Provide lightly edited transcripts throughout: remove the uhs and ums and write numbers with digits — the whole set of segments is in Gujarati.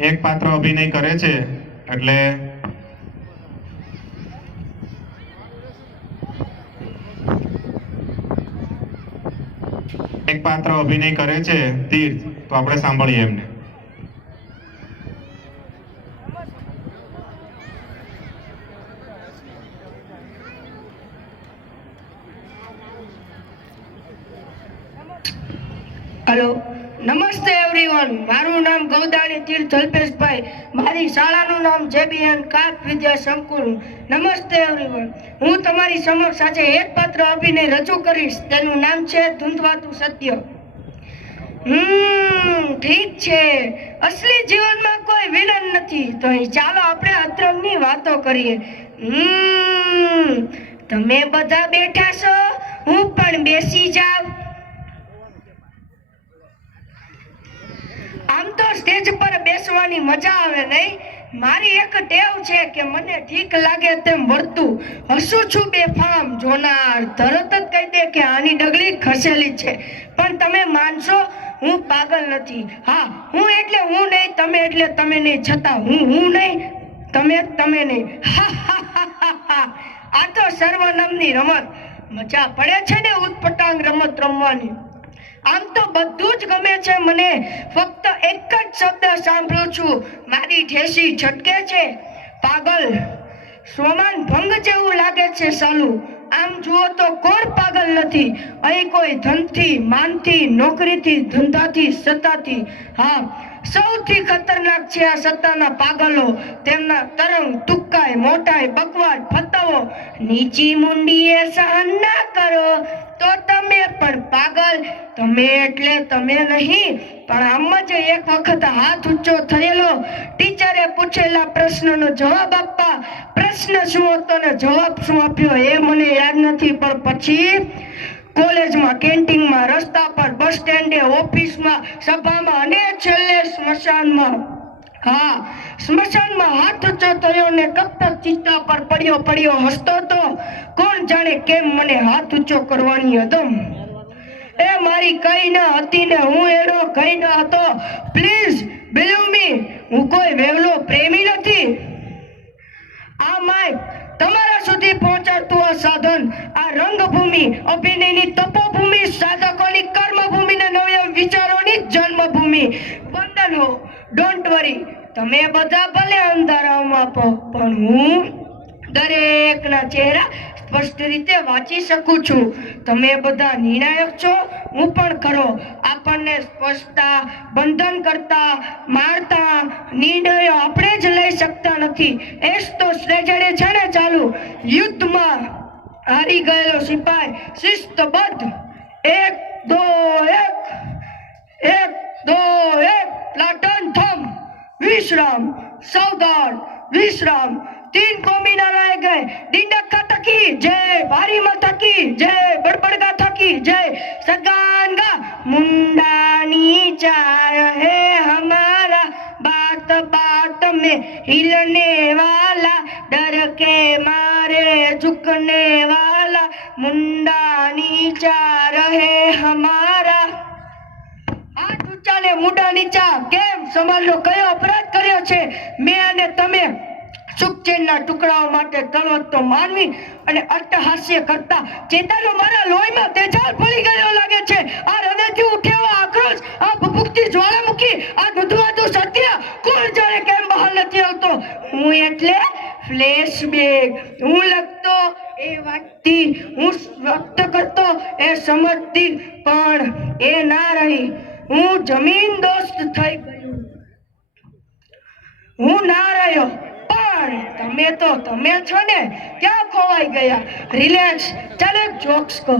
એક પાત્ર અભિનય કરે છે એટલે એક પાત્ર અભિનય કરે છે તીર્થ, તો આપણે સાંભળીએ એમને. हेलो नमस्ते एवरीवन मारू नाम गौदाणी तीर्थ अल्पेशभाई मारी शाळाનું નામ જેબીએન કાપ વિદ્યા સંકુલ નમસ્તે એવરીવન હું તમારી સમક્ષ આજે એક પાત્ર અભિનય રજૂ કરીશ તેનું નામ છે ધૂંધવાતું સત્ય ઠીક છે અસલી જીવનમાં કોઈ વિલન નથી તો ચાલો આપણે અતરંગની વાતો કરીએ તમે બધા બેઠા છો હું પણ બેસી જાઉં આમ તો સ્ટેજ પર બેસવાની મજા આવે નહીં મારી એક ટેવ છે કે મને ઠીક લાગે તેમ વર્તું હસું છું બેફામ જોનાર તરત જ કહી દે કે આની ડગલી ખસેલી છે પણ તમે માનશો હું પાગલ નથી હા હું એટલે હું નહીં તમે એટલે તમે નહીં છતાં હું નહીં તમે નહીં આ તો સર્વનામની રમત મજા પડે છે ને ઉટપટાંગ રમત રમવાની આમ તો બધું જ ગમે છે મને ફક્ત એક જ શબ્દ સાંભળું છું મારી ઠેસી છટકે છે પાગલ સોમાન ભંગ જેવું લાગે છે સાલું આમ જુઓ તો કોણ પાગલ નથી અહીં કોઈ ધનથી માનથી નોકરીથી ધંધાથી સત્તાથી હા સૌથી ખતરનાક છે આ સત્તાના પાગલો તેમના તરંગ તુક્કાય મોટાય બકવાટ ફતાવો નીચી મુંડીએ સહન ના કરો તો તમે પણ પાગલ તમે એટલે તમે નહીં પણ આમ જ એક વખત હાથ ઊંચો થયેલો ટીચરે પૂછેલા પ્રશ્નનો જવાબ આપવા પ્રશ્ન શું હતો ને જવાબ શું આપ્યો એ મને યાદ નથી પણ પછી કોલેજમાં કેન્ટીનમાં રસ્તા પર બસ સ્ટેન્ડે ઓફિસમાં સભામાં અને છેલ્લે સ્મશાનમાં હા સ્મશાનમાં હાથ ઊંચો થયો ને કપક ચિત્તા પર પડ્યો હસતો તો કોણ જાણે કેમ મને હાથ ઊંચો કરવાની હદમ એ મારી કઈ ન હતી ને હું એનો કઈ ન હતો પ્લીઝ બિલીવ મી હું કોઈ વેવલો પ્રેમી નથી આ માઇક તમારા સુધી પહોંચાડતું આ સાધન આ રંગભૂમિ અભિનયની તપોભૂમિ સાધકોની કર્મભૂમિ ને નવ્ય વિચારોની જન્મભૂમિ વંદન હો ડોન્ટ વરી તમે બધા ભલે અંધારામાં પણ હું દરેકના ચહેરા સ્પષ્ટ રીતે વાંચી શકું છું તમે બધા નિર્ણાયક છો હું પણ ખરો આપણને સ્પષ્ટતા બંધન કરતા મારતા નિર્ણયો આપણે જ લઈ શકતા નથી એ જ તો શ્રેજડે છે ને ચાલુ યુદ્ધમાં હારી ગયેલો સિપાઈ શિસ્તબદ્ધ 1 2 1 1 2 1 પ્લાટન થમ विश्राम सावधान विश्राम 3 को मीनार गए डिंडका तकी जय भारी माता की जय बड़बड़गा थकी जय सगानगा मुंडानी चाय है हमारा बात बात में हिलने वाला डर के मारे झुकने वाला मुंडानी चाय है हमारा ને મુડા નીચા કેમ સમાજનો કયો અપરાધ કર્યો છે મેં અને તમે સુખચેનના ટુકડાઓ માટે તળવતો માનવી અને અટ્ટહાસ્ય કરતા ચેતાનો મારા લોહીમાં તેજાલ ભળી ગયો લાગે છે આ હૃદયથી ઉઠેવો આક્રોશ આ ભભૂકતી જ્વાળામુખી આ ધૂંધવાતું સત્ય કોણ જાણે કેમ બહાર નથી આવતો હું એટલે ફ્લેશબેક હું લખતો એ વાતથી હું વ્યક્ત કરતો એ સમજતી પણ એ ના રહી હું જમીન દોસ્ત થઈ ગયું હું ના રહ્યો પણ તમે છો ને ક્યાં ખોવાઈ ગયા રિલેક્સ ચાલે જોક્સ કહો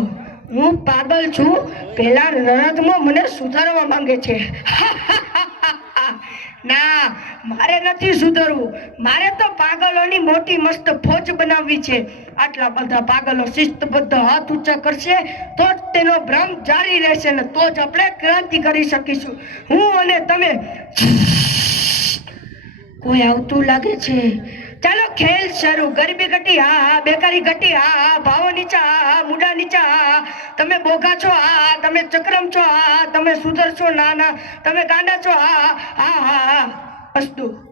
હું પાગલ છું પેલા નરદમાં મને સુધારવા માંગે છે ના મારે નથી સુધરવું મારે તો પાગલોની મોટી મસ્ત ફોજ બનાવવી છે આટલા બધા પાગલો શિસ્તબદ્ધ હાથ ઊંચા કરશે તો જ તેનો ભ્રમ જારી રહેશે ને તો જ આપણે ક્રાંતિ કરી શકીશું હું અને તમે કોઈ આવતું લાગે છે ચાલો ખેલ શરૂ ગરીબી ઘટી હા બેકારી ઘટી હા ભાવો નીચા હા મુડા નીચા હા તમે બોગા છો હા તમે ચક્રમ છો હા તમે સુધરશો ના તમે ગાંડા છો હા અસ્તુ.